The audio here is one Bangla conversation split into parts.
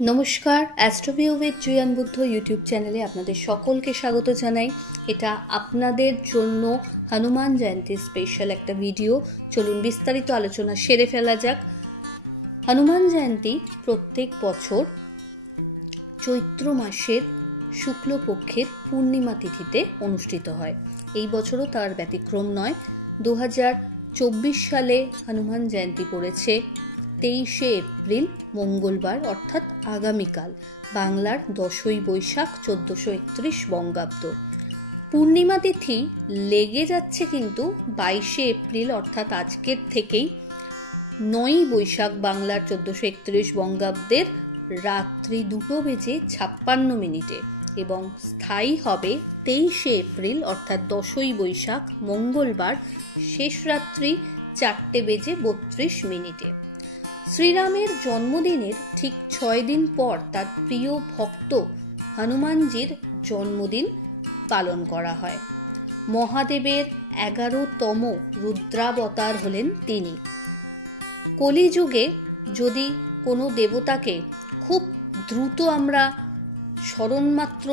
নমস্কার, অ্যাস্ট্রোভিউ উইথ জুয়ান বুদ্ধ ইউটিউব চ্যানেলে আপনাদের সকলকে স্বাগত জানাই। এটা আপনাদের জন্য হনুমান জয়ন্তীর স্পেশাল একটা ভিডিও। চলুন বিস্তারিত আলোচনা সেরে ফেলা যাক। হনুমান জয়ন্তী প্রত্যেক বছর চৈত্র মাসের শুক্লপক্ষের পূর্ণিমা তিথিতে অনুষ্ঠিত হয়। এই বছরও তার ব্যতিক্রম নয়। 2024 সালে হনুমান জয়ন্তী পড়েছে 23শে এপ্রিল মঙ্গলবার, অর্থাৎ আগামীকাল, বাংলার 10ই বৈশাখ 1431 বঙ্গাব্দ। পূর্ণিমা তিথি লেগে যাচ্ছে কিন্তু 22শে এপ্রিল, অর্থাৎ আজকের থেকেই 9ই বৈশাখ বাংলার 1431 বঙ্গাব্দের রাত্রি 2:56 এবং স্থায়ী হবে 23শে এপ্রিল, অর্থাৎ 10ই বৈশাখ মঙ্গলবার শেষ রাত্রি 4:32 শ্রীরামের জন্মদিনের ঠিক 6 দিন পর তার প্রিয় ভক্ত হনুমানজির জন্মদিন পালন করা হয়। মহাদেবের 11তম রুদ্রাবতার হলেন তিনি। কলিযুগে যদি কোনো দেবতাকে খুব দ্রুত আমরা স্মরণমাত্র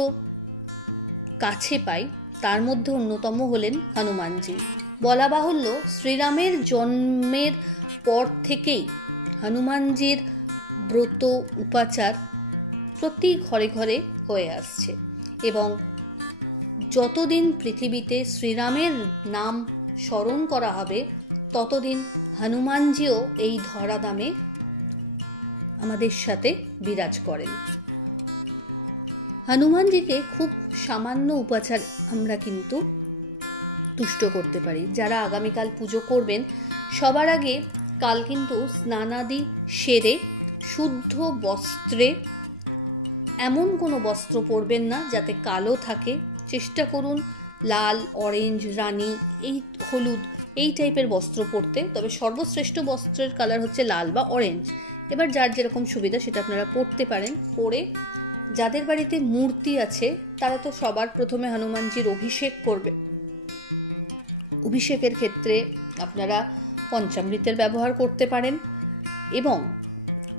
কাছে পাই, তার মধ্যে অন্যতম হলেন হনুমানজি। বলা বাহুল্য, শ্রীরামের জন্মের পর থেকেই হনুমানজির ব্রত উপাচার প্রতি ঘরে ঘরে হয়ে আসছে এবং যতদিন পৃথিবীতে শ্রীরামের নাম স্মরণ করা হবে ততদিন হনুমানজিও এই ধরাধামে আমাদের সাথে বিরাজ করেন। হনুমানজিকে খুব সামান্য উপাচার আমরা কিন্তু তুষ্ট করতে পারি। যারা আগামীকাল পুজো করবেন, সবার আগে কাল কিন্তু স্নানাদি সেরে শুদ্ধ বস্ত্রে, এমন কোনো বস্ত্র পরবেন না যাতে কালো থাকে, চেষ্টা করুন লাল, অরেঞ্জ, রানী, এই হলুদ, এই টাইপের বস্ত্র পরতে। তবে সর্বশ্রেষ্ঠ বস্ত্রের কালার হচ্ছে লাল বা অরেঞ্জ। এবার যার যেরকম সুবিধা সেটা আপনারা পরতে পারেন। পরে যাদের বাড়িতে মূর্তি আছে তারা তো সবার প্রথমে হনুমানজির অভিষেক করবে। অভিষেকের ক্ষেত্রে আপনারা পঞ্চামৃতের ব্যবহার করতে পারেন এবং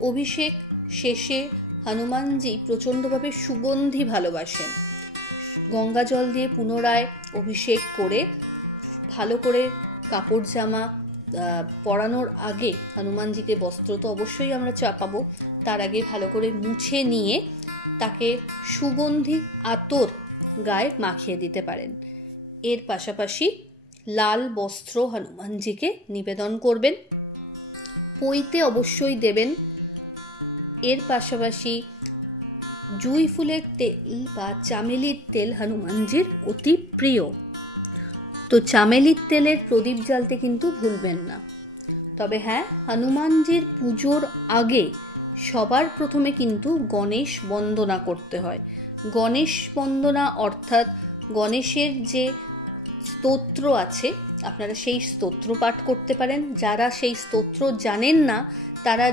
অভিষেক শেষে হনুমানজি প্রচণ্ডভাবে সুগন্ধি ভালোবাসেন। গঙ্গা জল দিয়ে পুনরায় অভিষেক করে ভালো করে কাপড় জামা পরানোর আগে হনুমানজিকে বস্ত্র তো অবশ্যই আমরা চাপাবো, তার আগে ভালো করে মুছে নিয়ে তাকে সুগন্ধি আতর গায়ে মাখিয়ে দিতে পারেন। এর পাশাপাশি লাল বস্ত্র হনুমানজিকে নিবেদন করবেন, পইতে অবশ্যই দেবেন। এর পাশাপাশি জুঁই ফুলের তেল বা চামেলির তেল হনুমানজির অতি প্রিয়, তো চামেলির তেলের প্রদীপ জ্বালতে কিন্তু ভুলবেন না। তবে হ্যাঁ, হনুমানজির পুজোর আগে সবার প্রথমে কিন্তু গণেশ বন্দনা করতে হয়। গণেশ বন্দনা অর্থাৎ গণেশের যে স্তোত্র আছে, আপনারা সেই স্তোত্র পাঠ করতে পারেন। যারা সেই স্তোত্র জানেন না তারা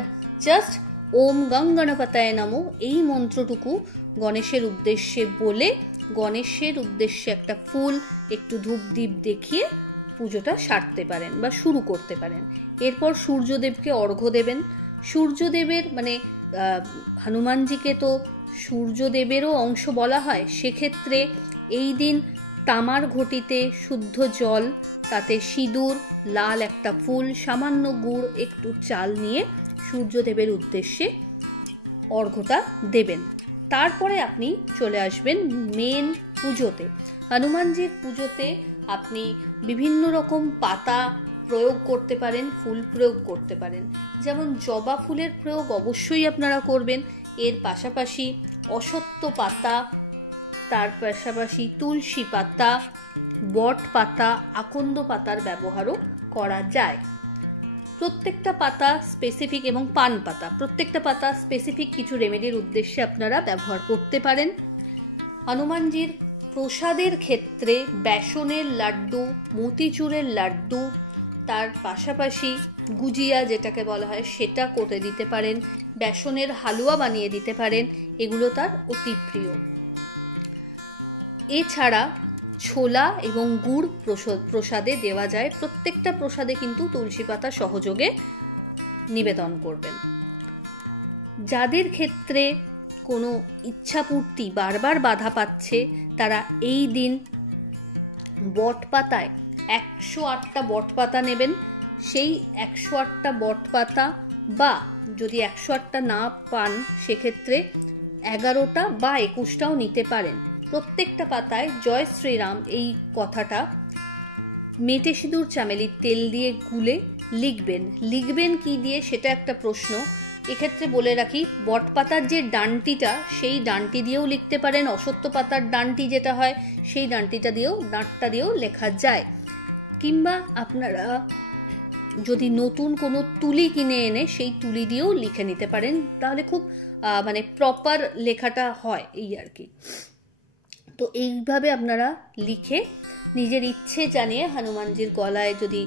জাস্ট ওম গং গণপতায় নমঃ এই মন্ত্রটুকু গণেশের উদ্দেশ্যে বলে, গণেশের উদ্দেশ্যে একটা ফুল, একটু ধূপদীপ দেখিয়ে পুজোটা সারতে পারেন বা শুরু করতে পারেন। এরপর সূর্যদেবকে অর্ঘ্য দেবেন। সূর্যদেবের মানে হনুমানজিকে তো সূর্যদেবেরও অংশ বলা হয়। সেক্ষেত্রে এই দিন তামার ঘটিতে শুদ্ধ জল, তাতে সিঁদুর, লাল একটা ফুল, সামান্য গুড়, একটু চাল নিয়ে সূর্যদেবের উদ্দেশ্যে অর্ঘ্যটা দেবেন। তারপরে আপনি চলে আসবেন মেন পুজোতে। হনুমানজির পুজোতে আপনি বিভিন্ন রকম পাতা প্রয়োগ করতে পারেন, ফুল প্রয়োগ করতে পারেন। যেমন জবা ফুলের প্রয়োগ অবশ্যই আপনারা করবেন। এর পাশাপাশি অশ্বত্থ পাতা, তার পাশাপাশি তুলসী পাতা, বট পাতা, আকন্দ পাতার ব্যবহারও করা যায়। প্রত্যেকটা পাতা স্পেসিফিক, এবং পান পাতা, প্রত্যেকটা পাতা স্পেসিফিক কিছু রেমেডির উদ্দেশ্যে আপনারা ব্যবহার করতে পারেন। হনুমানজির প্রসাদের ক্ষেত্রে বেসনের লাড্ডু, মতিচুরের লাড্ডু, তার পাশাপাশি গুজিয়া যেটাকে বলা হয় সেটা করে দিতে পারেন, বেসনের হালুয়া বানিয়ে দিতে পারেন, এগুলো তার অতি প্রিয়। এছাড়া ছোলা এবং গুড় প্রসাদে দেওয়া যায়। প্রত্যেকটা প্রসাদে কিন্তু তুলসী পাতা সহযোগে নিবেদন করবেন। যাদের ক্ষেত্রে কোনো ইচ্ছাপূর্তি বারবার বাধা পাচ্ছে তারা এই দিন বটপাতায় 108টা বটপাতা নেবেন। সেই 108টা বটপাতা, বা যদি 108টা না পান সেক্ষেত্রে 11টা বা 21টাও নিতে পারেন। প্রত্যেকটা পাতায় জয় শ্রীরাম এই কথাটা মেটে সিঁদুর চামেলির তেল দিয়ে গুলে লিখবেন কি দিয়ে সেটা একটা প্রশ্ন। এক্ষেত্রে বলে রাখি, বটপাতার যে ডানটিটা সেই ডানটি দিয়েও লিখতে পারেন, অশ্বত্থ পাতার ডানটি যেটা হয় সেই ডানটিটা দিয়েও ডাঁটটা দিয়েও লেখা যায়। কিংবা আপনারা যদি নতুন কোনো তুলি কিনে এনে সেই তুলি দিয়েও লিখে নিতে পারেন, তাহলে খুব মানে প্রপার লেখাটা হয় এই আর কি। তো এইভাবে আপনারা লিখে নিজের ইচ্ছে জানিয়ে হনুমানজির গলায় যদি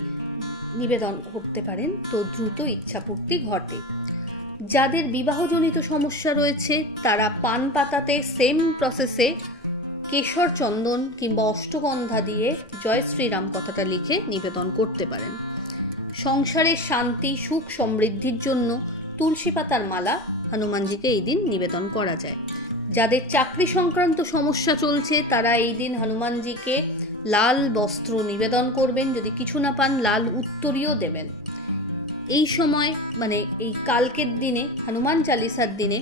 নিবেদন করতে পারেন তো দ্রুত ইচ্ছাপূর্তি ঘটে। যাদের বিবাহজনিত সমস্যা রয়েছে তারা পান পাতাতে সেম প্রসেসে কেশর চন্দন কিংবা অষ্টগন্ধা দিয়ে জয় শ্রীরাম কথাটা লিখে নিবেদন করতে পারেন। সংসারের শান্তি সুখ সমৃদ্ধির জন্য তুলসী পাতার মালা হনুমানজিকে এই দিন নিবেদন করা যায়। যাদের চাকরি সংক্রান্ত সমস্যা চলছে তারা এই দিন হনুমানজিকে লাল বস্ত্র নিবেদন করবেন, যদি কিছু না পান লাল উত্তরীয় দেবেন। এই সময় মানে এই কালকের দিনে হনুমান চালিসার দিনে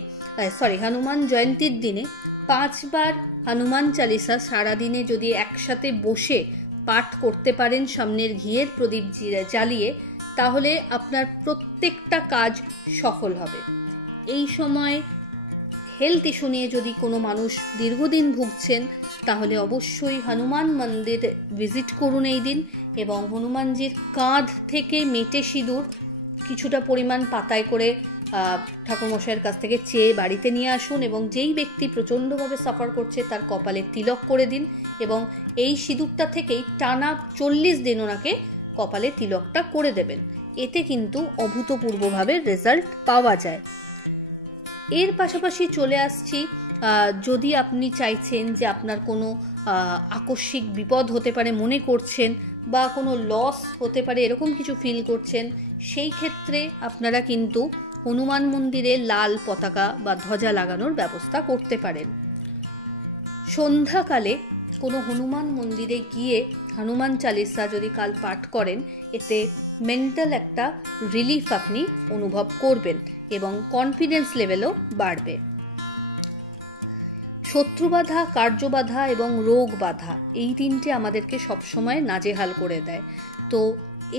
হনুমান জয়ন্তীর দিনে 5 বার হনুমান চালিসা সারাদিনে যদি একসাথে বসে পাঠ করতে পারেন সামনের ঘিয়ের প্রদীপ জ্বালিয়ে, তাহলে আপনার প্রত্যেকটা কাজ সফল হবে। এই সময় হেলথ ইস্যু নিয়ে যদি কোনো মানুষ দীর্ঘদিন ভুগছেন তাহলে অবশ্যই হনুমান মন্দির ভিজিট করুন এই দিন, এবং হনুমানজির কাঁধ থেকে মেটে সিঁদুর কিছুটা পরিমাণ পাতায় করে ঠাকুরমশাইয়ের কাছ থেকে চেয়ে বাড়িতে নিয়ে আসুন, এবং যেই ব্যক্তি প্রচণ্ডভাবে সাফার করছে তার কপালে তিলক করে দিন, এবং এই সিঁদুরটা থেকেই টানা 40 দিন ওনাকে কপালে তিলকটা করে দেবেন। এতে কিন্তু অভূতপূর্বভাবে রেজাল্ট পাওয়া যায়। এর পাশাপাশি চলে আসছি, যদি আপনি চাইছেন যে আপনার কোনো আকস্মিক বিপদ হতে পারে মনে করছেন, বা কোনো লস হতে পারে এরকম কিছু ফিল করছেন, সেই ক্ষেত্রে আপনারা কিন্তু হনুমান মন্দিরে লাল পতাকা বা ধ্বজা লাগানোর ব্যবস্থা করতে পারেন। সন্ধ্যাকালে কোনো হনুমান মন্দিরে গিয়ে হনুমান চালিসা যদি কাল পাঠ করেন, এতে মেন্টাল একটা রিলিফ আপনি অনুভব করবেন এবং কনফিডেন্স লেভেলও বাড়বে। শত্রুবাধা, কার্যবাধা এবং রোগ বাধা এই তিনটে আমাদেরকে সবসময় নাজেহাল করে দেয়। তো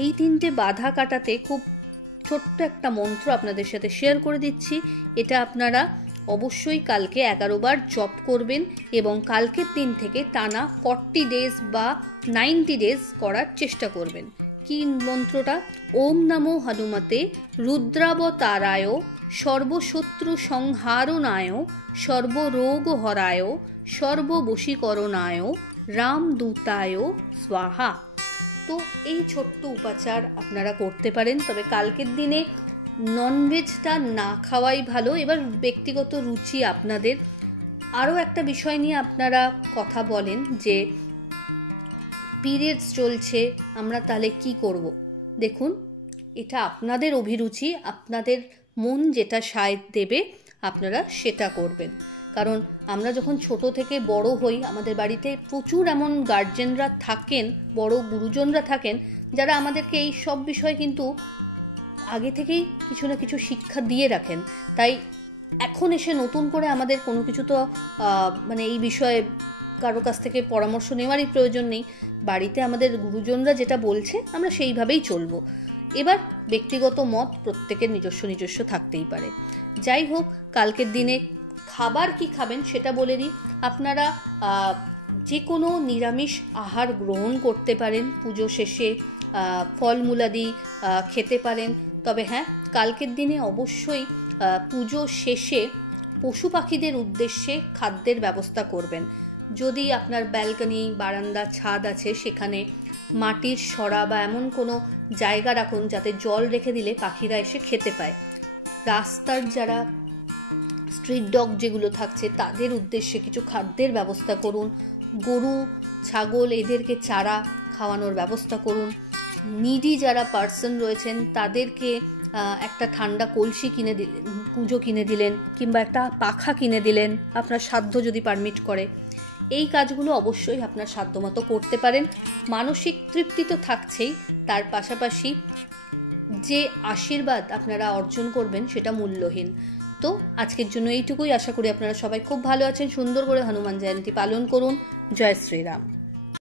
এই তিনটে বাধা কাটাতে খুব ছোট্ট একটা মন্ত্র আপনাদের সাথে শেয়ার করে দিচ্ছি। এটা আপনারা অবশ্যই কালকে 11 বার জপ করবেন, এবং কালকের দিন থেকে টানা 40 ডেজ বা 90 ডেজ করার চেষ্টা করবেন। কি মন্ত্রটা? ওম নমো হনুমতে রুদ্রাবতারায় সর্বশত্রু সংহারণায় সর্বরোগ হরায় সর্ববশীকরণায় রামদূতায় স্বাহা। তো এই ছোট্ট উপাচার আপনারা করতে পারেন, তবে কালকের দিনে ননভেজটা না খাওয়াই ভালো। এবার ব্যক্তিগত রুচি আপনাদের। আরও একটা বিষয় নিয়ে আপনারা কথা বলেন যে পিরিয়ডস চলছে, আমরা তাহলে কি করব? দেখুন, এটা আপনাদের অভিরুচি, আপনাদের মন যেটা সায় দেবে আপনারা সেটা করবেন। কারণ আমরা যখন ছোট থেকে বড় হই, আমাদের বাড়িতে প্রচুর এমন গার্জেনরা থাকেন, বড় গুরুজনরা থাকেন, যারা আমাদেরকে এই সব বিষয় কিন্তু আগে থেকেই কিছু না কিছু শিক্ষা দিয়ে রাখেন। তাই এখন এসে নতুন করে আমাদের কোনো কিছু তো মানে এই বিষয়ে কারো কাছ থেকে পরামর্শ নেওয়ারই প্রয়োজন নেই। বাড়িতে আমাদের গুরুজনরা যেটা বলছে আমরা সেইভাবেই চলবো। এবার ব্যক্তিগত মত প্রত্যেকের নিজস্ব থাকতেই পারে। যাই হোক, কালকের দিনে খাবার কি খাবেন সেটা বলে দিই। আপনারা যে কোনো নিরামিষ আহার গ্রহণ করতে পারেন, পুজো শেষে ফলমূলাদি খেতে পারেন। তবে হ্যাঁ, কালকের দিনে অবশ্যই পুজো শেষে পশু পাখিদের উদ্দেশ্যে খাদ্যের ব্যবস্থা করবেন। যদি আপনার ব্যালকনি, বারান্দা, ছাদ আছে, সেখানে মাটির সরা বা এমন কোনো জায়গা রাখুন যাতে জল রেখে দিলে পাখিরা এসে খেতে পায়। রাস্তার যারা স্ট্রিট ডগ যেগুলো থাকছে তাদের উদ্দেশ্যে কিছু খাদ্যের ব্যবস্থা করুন। গরু, ছাগল এদেরকে চারা খাওয়ানোর ব্যবস্থা করুন। নিডি যারা পার্সন রয়েছেন তাদেরকে একটা ঠান্ডা কলসি কিনে দিলেন, কুঁজো কিনে দিলেন, কিংবা একটা পাখা কিনে দিলেন আপনার সাধ্য যদি পারমিট করে। এই কাজগুলো অবশ্যই আপনার সাধ্যমতো করতে পারেন। মানসিক তৃপ্তি তো থাকছেই, তার পাশাপাশি যে আশীর্বাদ আপনারা অর্জন করবেন সেটা মূল্যহীন। তো আজকের জন্য এইটুকুই। আশা করি আপনারা সবাই খুব ভালো আছেন। সুন্দর করে হনুমান জয়ন্তী পালন করুন। জয় শ্রীরাম।